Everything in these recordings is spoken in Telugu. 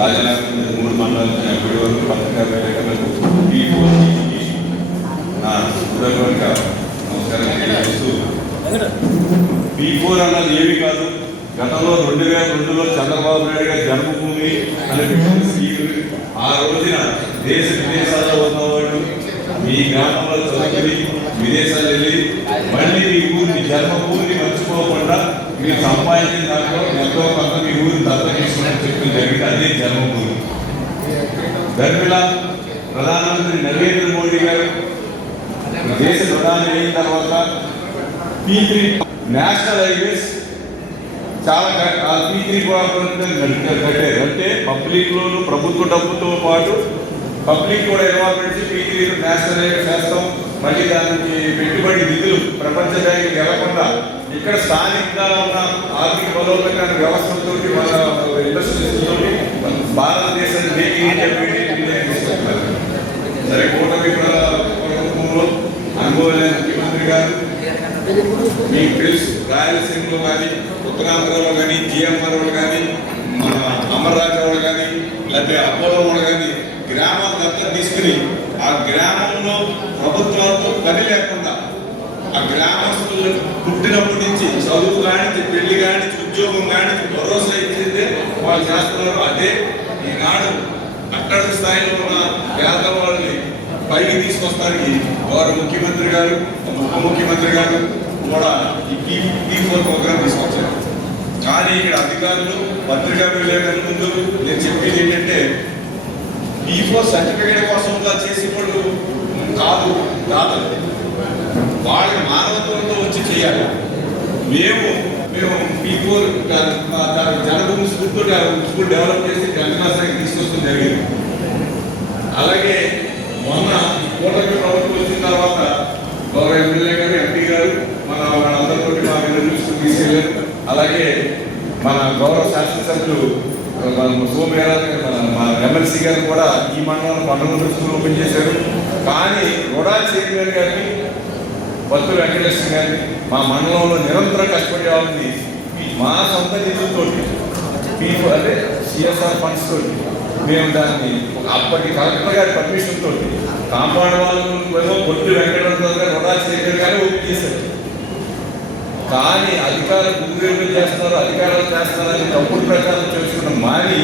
రాజనగరం 3 మండలాలు ఎంపీడీఓలు పత్రికా విలేకరులకు నమస్కారం తెలియజేస్తూ P4 అన్నది ఏమి కాదు. గతంలో 2002లో చంద్రబాబు నాయుడు గారి జన్మభూమి అనే స్కీమ్ ఆ రోజున దేశ విదేశాల్లో ఉన్నవాళ్ళు మీ గ్రామంలో చదువుకుని విదేశాలు వెళ్ళి మళ్ళీ మీ ఊరిని జన్మభూమిని మర్చిపోకుండా మీరు సంపాదించిన దాంట్లో ఎంతో కొంత మీ ఊరిని దత్తత తీసుకుని చెప్పిన జరిగింది. అదే జన్మభూమి. ధర్మిళ ప్రధానమంత్రి నరేంద్ర మోడీ గారు దేశ ప్రధాని అయిన తర్వాత P3 నేషనల్ హైవేస్ చాలా P3 కట్టారు. అంటే పబ్లిక్లోను ప్రభుత్వ డబ్బుతో పాటు పబ్లిక్ కూడా ఇన్వాల్వ్మెంట్ P3 నేషనల్ హైవేస్ చేస్తాం. మళ్ళీ దానికి పెట్టుబడి నిధులు ప్రపంచ బ్యాంకుకి వెళ్లకుండా ఇక్కడ స్థానికంగా ఉన్న ఆర్థిక బలోపేత వ్యవస్థలతో మన ఇండస్ట్రీస్తో భారతదేశాన్ని మేకింగ్ ఇండియా తీసుకొస్తున్నారు. సరే, కూటమి ప్రభుత్వంలో అనుభవం ముఖ్యమంత్రి గారు మీకు తెలుసు, రాయలసీమలో కానీ ఉత్తరాంధ్రలో కానీ జిఎంఆర్ఓలు కానీ మన అమర్రాజావులు కానీ లేకపోతే అపోలోలు కానీ గ్రామాల దత్తత తీసుకుని ఆ గ్రామంలో ప్రభుత్వాలతో పని లేకుండా ఆ గ్రామస్తులు పుట్టినప్పటి నుంచి చదువు కానించి పెళ్లి కానించి ఉద్యోగం కానించి భరోసా ఇచ్చిందే వాళ్ళు చేస్తున్నారు. అదే ఈనాడు అట్టడి స్థాయిలో ఉన్న పేదవాళ్ళని పైకి తీసుకొస్తానికి వారు ముఖ్యమంత్రి గారు ఉప ముఖ్యమంత్రి గారు కూడా ఈ P4 ప్రోగ్రాం తీసుకొచ్చారు. కానీ ఇక్కడ అధికారులు పత్రికా విలేకరుల ముందు నేను చెప్పేది ఏంటంటే P4 సర్టిఫికేట్ కోసం చేసేవాళ్ళు కాదు దాతలు, వాళ్ళకి మానవత్వంతో వచ్చి చేయాలి. మేము P4 జనభూమి స్కూల్ డెవలప్ చేసి గంటనాశానికి తీసుకొచ్చడం జరిగింది. అలాగే మొన్న కూటమి ప్రభుత్వం వచ్చిన తర్వాత గౌరవ ఎమ్మెల్యే గారు ఎంపీ గారు మన వాళ్ళందరితో మా విలువలు తీసుకెళ్ళారు. అలాగే మన గౌరవ శాసనసభ్యులు సోమయారాజు మన ఎమ్మెల్సీ గారు కూడా ఈ మండలంలో 12 స్కూల్ ఓపెన్ చేశారు. కానీ రుడా చైర్మన్ గారిని పత్తుల వెంకటేశ్వర గారిని మా మండలంలో నిరంతరం కష్టపడే వాళ్ళని మా సొంత నిధులతో P4 అంటే CSR ఫండ్స్ తోటి మేము దాన్ని అప్పటి కలెక్టర్ గారి పర్మిషన్ తోటి కాంపౌండ్ వాళ్ళు పొట్టు వెంకటేశ్వర గారు రుడా చైర్మన్ గారు ఓపెన్ చేశారు. కానీ అధికారులు దుర్వినియోగం చేస్తున్నారు, అధికారులు చేస్తున్నారని తప్పుడు ప్రచారం చేసుకున్న మాని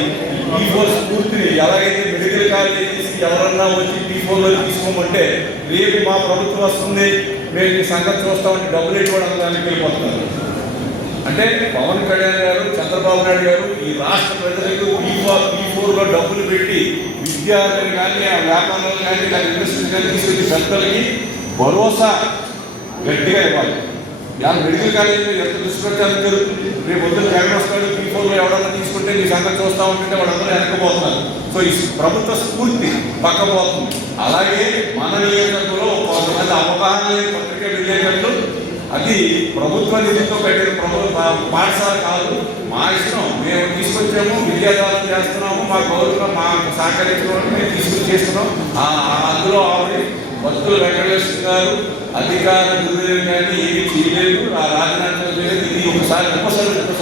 P4 స్ఫూర్తిని ఎలాగైతే మెడికల్ కాలేజెస్ ఎవరన్నా వచ్చి P4లో తీసుకోమంటే రేపు మా ప్రభుత్వం వస్తుంది మేము ఈ సంగతి చూస్తామని డబ్బులు ఇవ్వడం దానికి వెళ్ళిపోతున్నారు. అంటే పవన్ కళ్యాణ్ గారు చంద్రబాబు నాయుడు గారు ఈ రాష్ట్ర ప్రజలకు P4లో డబ్బులు పెట్టి విద్యార్థులు కానీ వ్యాపారాలు కానీ ఇండస్ట్రీస్ కానీ తీసుకొచ్చి పెద్దలకి భరోసా గట్టిగా ఇవ్వాలి. మెడికల్ కాలేజీలో ఎంత దుష్ప్రచారం జరుగుతుంది. రేపు పొద్దున్న జగన్ వస్తాడు P4లో ఎవడన్నా తీసుకుంటే మీ సంగతి చూస్తూ ఉంటుంటే వాళ్ళందరూ వెనకపోతున్నారు. సో ఈ ప్రభుత్వ స్ఫూర్తి పక్కపోతుంది. అలాగే మన నియోజకవర్గంలో కొంతమంది అవగాహన లేని పత్రికా విలేకరులు అది ప్రభుత్వ నిధులతో పెట్టిన పాఠశాల కాదు, మా ఇష్టం, మేము తీసుకొచ్చాము, విద్యాదానం చేస్తున్నాము, మా గౌరవం మా సహకరించడం మేము తీసుకుని చేస్తున్నాం. అందులో ఆవిడ భక్తుల వెంకటేశ్వర గారు అధికార దుర్వినియోగం కానీ ఏమీ చేయలేదు. ఆ రాజనాథం లేదు. ఇది ఒకసారి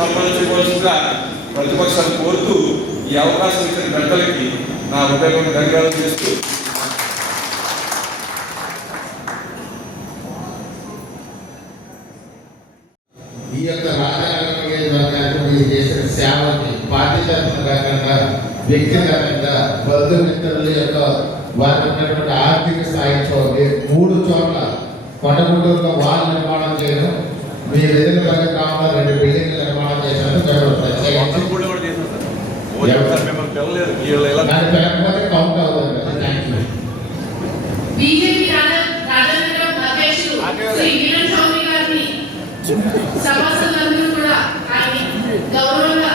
సంపాదించుకోవాల్సిందిగా ప్రతిపక్షాలు కోరుతూ ఈ అవకాశం ఇచ్చిన పెద్దలకి నా హృదయం ధన్యవాదాలు చేస్తూ ఈ యొక్క రాజకీయ మీరు చేసిన సేవని పార్టీ తరఫున కాకుండా వ్యక్తిగతంగా బంధుమిత్రుల యొక్క వారికి ఉన్నటువంటి ఆర్థిక సాయం చూడండి. 3 చోట్ల కొండగుంటూరులో వాల్ నిర్మాణం చేయడం, మీ ఎదురుగా గ్రామంలో 2 బిల్డింగ్లు నిర్మాణం చేశారు. దాని పెరగకపోతే కౌంట్ అవుతుంది. Thank you. బీజేపీ రాజనగరం అధ్యక్షులు శ్రీ వీరన్ చౌదరి గారిని సభాసదులందరూ కూడా ఆయన గౌరవంగా